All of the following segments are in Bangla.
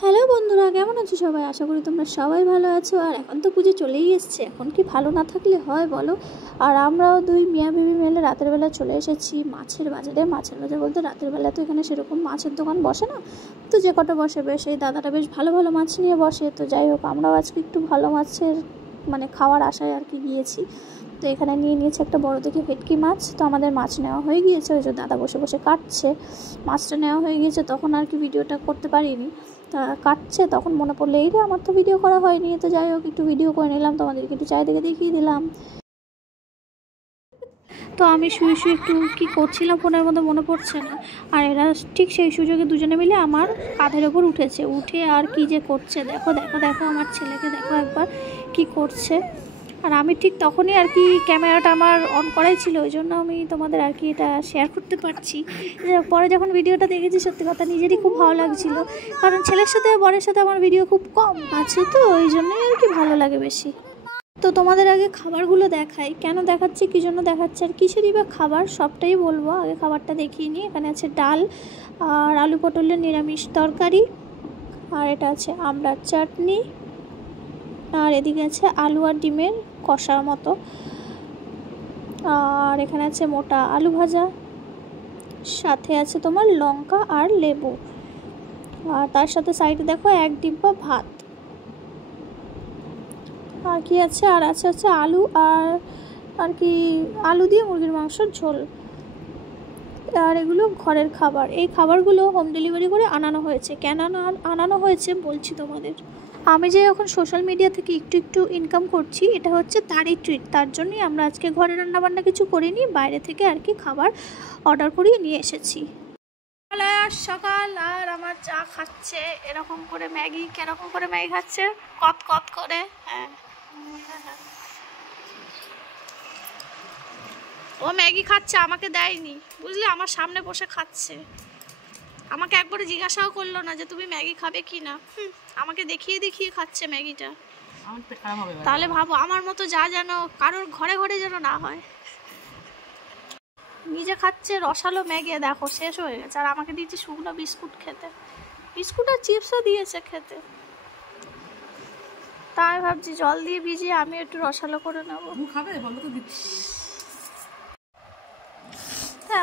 হ্যালো বন্ধুরা, কেমন আছো সবাই? আশা করি তোমরা সবাই ভালো আছো। আর এখন তো পুজো চলেই এসছে, এখন কি ভালো না থাকলে হয় বলো? আর আমরাও দুই মিয়া বিবি মিলে রাতের বেলা চলে এসেছি মাছের বাজারে। মাছের বাজার বলতে রাতের বেলা তো এখানে সেরকম মাছের দোকান বসে না, তো যে কটা বসে বেশ এই দাদাটা বেশ ভালো ভালো মাছ নিয়ে বসে। তো যাই হোক, আমরাও আজকে একটু ভালো মাছের খাওয়ার আশায় আর কি গিয়েছি। তো এখানে নিয়েছে একটা বড় দেখে ভেটকি মাছ। তো আমাদের মাছ নেওয়া হয়ে গিয়েছে, ওই যে দাদা বসে বসে কাটছে। মাছটা নেওয়া হয়ে গিয়েছে, তখন আর কি ভিডিওটা করতে পারিনি। তা কাটছে, তখন মনে পড়লো এই রে আমার তো ভিডিও করা হয়নি। তো যাই হোক, একটু ভিডিও করে নিলাম, তোমাদেরকে একটু চারিদিকে দেখিয়ে দিলাম। তো আমি শুয়ে শুয়ে একটু কী করছিলাম ফোনের মধ্যে মনে পড়ছে না। আর এরা ঠিক সেই সুযোগে দুজনে মিলে আমার কাঁধের ওপর উঠে আর কি যে করছে, দেখো দেখো দেখো আমার ছেলেকে দেখো একবার কি করছে। আর আমি ঠিক তখনই আর কি ক্যামেরাটা আমার অন করাই ছিল, ওই জন্য আমি তোমাদের আর কি এটা শেয়ার করতে পারছি। পরে যখন ভিডিওটা দেখেছি, সত্যি কথা নিজেরই খুব ভালো লাগছিল, কারণ ছেলের সাথে বরের সাথে আমার ভিডিও খুব কম আছে, তো ওই জন্যই আর কি ভালো লাগে বেশি। তো তোমাদের আগে খাবারগুলো দেখাই, কেন দেখাচ্ছি, কী জন্য দেখাচ্ছি আর কিসেরই বা খাবার সবটাই বলবো। আগে খাবারটা দেখিয়ে নিই। এখানে আছে ডাল আর আলু পটলের নিরামিষ তরকারি, আর এটা আছে আমড়ার চাটনি, আর এদিকে আছে আলু আর ডিমের কষার মতো, আর এখানে আছে মোটা আলু ভাজা, সাথে আছে তোমার লঙ্কা আর লেবু, আর তার সাথে সাইডে দেখো এক ডিব্বা ভাত। আর কি আছে, আর আছে আলু আর কি আলু দিয়ে মুরগির মাংসের ঝোল। আর এগুলো ঘরের খাবার। এই খাবারগুলো হোম ডেলিভারি করে আনানো হয়েছে। কেন আনানো হয়েছে বলছি তোমাদের। আমি যে এখন সোশ্যাল মিডিয়া থেকে একটু একটু ইনকাম করছি, এটা হচ্ছে তারই ট্রিট। তার জন্যই আমরা আজকে ঘরে রান্নাবান্না কিছু করিনি, বাইরে থেকে আর কি খাবার অর্ডার করিয়ে নিয়ে এসেছি। সকাল আর আমার চা খাচ্ছে এরকম করে, ম্যাগি কেরকম করে ম্যাগি খাচ্ছে কত কত করে। হ্যাঁ, ও ম্যাগি খাচ্ছে, আমাকে দেয়নি বুঝলি, আমার সামনে বসে খাচ্ছে। আমাকে একবারে জিজ্ঞাসাও করলো না যে তুমি ম্যাগি খাবে কি না। আমাকে দেখিয়ে দেখিয়ে খাচ্ছে ম্যাগিটা। তাহলে ভাবো আমার মতো যা যেন কারোর ঘরে ঘরে যেন না হয়। নিজে খাচ্ছে রসালো ম্যাগি, দেখো শেষ হয়ে গেছে। আর আমাকে দিয়েছে শুকনো বিস্কুট খেতে, বিস্কুট আর চিপসও দিয়েছে খেতে। তাই ভাবছি জল দিয়ে ভিজিয়ে আমি একটু রসালো করে নেবো।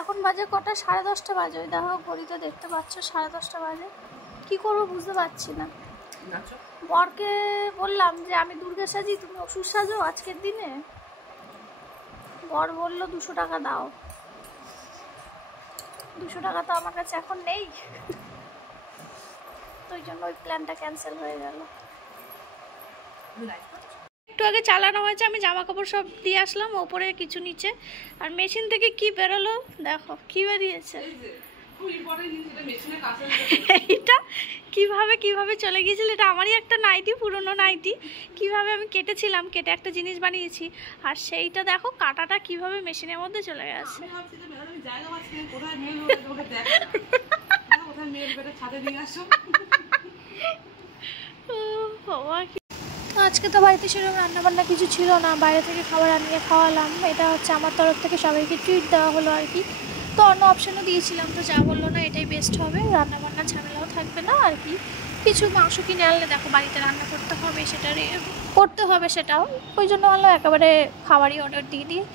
এখন বাজে কটা, 10:30 বাজে। ওই দেখো ঘড়িতে দেখতে পাচ্ছ 10:30 বাজে। কি করবো বুঝতে পারছি না। বরকে বললাম যে আমি দুর্গা সাজি, তুমি অসুর সাজো আজকের দিনে। বর বললো 200 টাকা দাও। 200 টাকা তো আমার কাছে এখন নেই, তো ওই জন্য ওই প্ল্যানটা ক্যান্সেল হয়ে গেল। একটু আগে চালানো হয়েছে, আমি জামা কাপড় সব দিয়ে আসলাম ওপরে কিছু নিচে। আর মেশিন থেকে কি বেরোলো দেখো, কি বেরিয়েছে। এটা কিভাবে চলে গিয়েছিল, এটা আমারই একটা নাইটি, পুরনো নাইটি। কিভাবে আমি কেটেছিলাম, কেটে একটা জিনিস বানিয়েছি, আর সেইটা দেখো কাটাটা কিভাবে মেশিনের মধ্যে চলে গেছে। আজকে তো বাড়িতে সেরকম রান্নাবান্না কিছু ছিল না, বাইরে থেকে খাবার আনিয়ে খাওয়ালাম। এটা হচ্ছে আমার তরফ থেকে সবাইকে ট্রিট দেওয়া হলো আর কি। তো অন্য অপশানও দিয়েছিলাম, তো যা বললো না এটাই বেস্ট হবে, রান্নাবান্না ঝামেলাও থাকবে না আর কি। কিছু মাংস কিনে আনলে দেখো বাড়িতে রান্না করতে হবে, সেটাও ওই জন্য হলো একেবারে খাবারই অর্ডার দিয়ে দিই।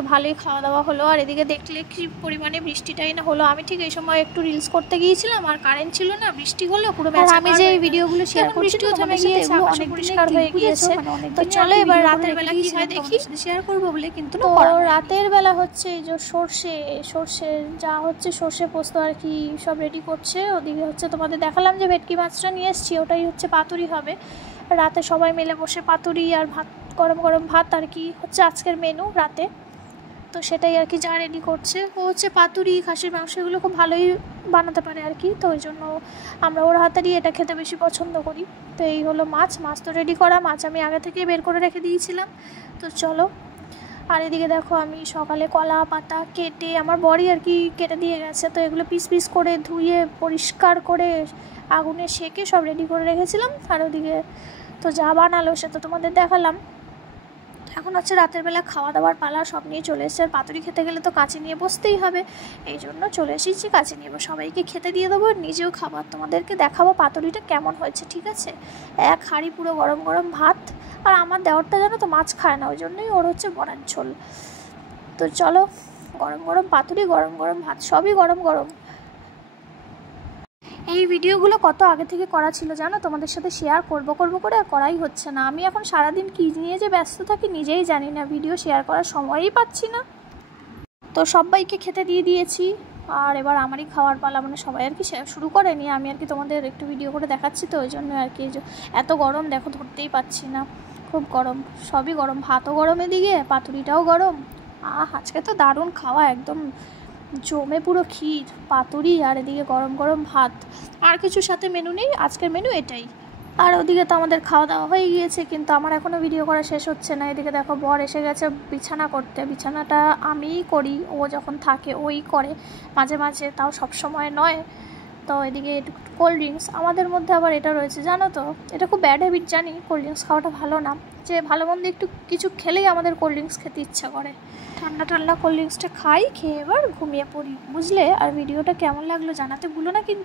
তো ভালোই খাওয়া দাওয়া হলো। আর এদিকে দেখলে কি পরিমাণে বৃষ্টিটাই না হলো। আমি ঠিক এই সময় একটু রিলস করতে গিয়েছিলাম, আর কারেন্ট ছিল না, বৃষ্টি হলো পুরো। আমি যে এই ভিডিওগুলো শেয়ার করছি থেমে গিয়েছে, অনেক পরিষ্কার হয়ে গিয়েছে। তো চলো এবার রাতের বেলা কি হয় দেখি, শেয়ার করবো বলে কিন্তু তো রাতের বেলা হচ্ছে এই যে সর্ষে যা হচ্ছে সর্ষে পোস্ত আর কি সব রেডি করছে। ওদিকে হচ্ছে তোমাদের দেখালাম যে ভেটকি মাছটা নিয়ে এসেছি, ওটাই হচ্ছে পাতুরি হবে। রাতে সবাই মিলে বসে পাতুরি আর ভাত, গরম গরম ভাত আর কি হচ্ছে আজকের মেনু রাতে। তো সেটাই আর কি যা রেডি করছে। ও হচ্ছে পাতুরি, খাসির মাংস এগুলো খুব ভালোই বানাতে পারে আর কি, তো ওই জন্য আমরা ওর হাতেরই এটা খেতে বেশি পছন্দ করি। তো এই হলো মাছ তো রেডি করা। মাছ আমি আগে থেকে বের করে রেখে দিয়েছিলাম। তো চলো, আর এদিকে দেখো আমি সকালে কলা পাতা কেটে, আমার বরই আর কি কেটে দিয়ে গেছে, তো এগুলো পিস পিস করে ধুয়ে পরিষ্কার করে আগুনে সেকে সব রেডি করে রেখেছিলাম। আর ওদিকে তো যা বানালো সে তো তোমাদের দেখালাম। এখন হচ্ছে রাতের বেলা খাওয়া দাওয়ার পালা, সব নিয়ে চলে এসেছে। আর পাতুরি খেতে গেলে তো কাছে নিয়ে বসতেই হবে, এই জন্য চলে এসেছি কাছে নিয়ে। সবাইকে খেতে দিয়ে দেবো, নিজেও খাবার তোমাদেরকে দেখাবো পাতুরিটা কেমন হয়েছে, ঠিক আছে। এক হাঁড়ি পুরো গরম গরম ভাত। আর আমার দেওরটা জানো তো মাছ খায় না, ওই জন্যই ওর হচ্ছে বড়ার ঝোল। তো চলো, গরম গরম পাতুরি, গরম গরম ভাত, সবই গরম গরম। এই ভিডিওগুলো কত আগে থেকে করা ছিল জানো, তোমাদের সাথে শেয়ার করব করে আর করাই হচ্ছে না। আমি এখন সারাদিন কী নিয়ে যে ব্যস্ত থাকি নিজেই জানি না, ভিডিও শেয়ার করার সময়ই পাচ্ছি না। তো সবাইকে খেতে দিয়ে দিয়েছি, আর এবার আমারই খাওয়ার পালা। মানে সবাই আর কি শুরু করেনি, আমি আর কি তোমাদের একটু ভিডিও করে দেখাচ্ছি, তো ওই জন্য আর কি। এত গরম দেখো, ধরতেই পাচ্ছি না, খুব গরম, সবই গরম, ভাতও গরম, এদিকে পাতুরিটাও গরম। আজকে তো দারুণ খাওয়া, একদম জমে পুরো ক্ষীর, পাতুরি, আর এদিকে গরম গরম ভাত। আর কিছুর সাথে মেনু নেই, আজকের মেনু এটাই। আর ওদিকে তো আমাদের খাওয়া দাওয়া হয়ে গিয়েছে, কিন্তু আমার এখনও ভিডিও করা শেষ হচ্ছে না। এদিকে দেখো বর এসে গেছে বিছানা করতে। বিছানাটা আমিই করি, ও যখন থাকে ওই করে মাঝে মাঝে, তাও সব সময় নয়। তো এদিকে একটু কোল্ড ড্রিঙ্কস, আমাদের মধ্যে আবার এটা রয়েছে জানো তো, এটা খুব ব্যাড হ্যাবিট জানি, কোল্ড ড্রিঙ্কস খাওয়াটা ভালো না, যে ভালো মন্দ একটু কিছু খেলেই আমাদের কোল্ড ড্রিঙ্কস খেতে ইচ্ছা করে। ঠান্ডা ঠান্ডা কোল্ড ড্রিঙ্কসটা খাই, খেয়ে এবার ঘুমিয়ে পড়ি, বুঝলে। আর ভিডিওটা কেমন লাগলো জানাতে ভুলো না কিন্তু।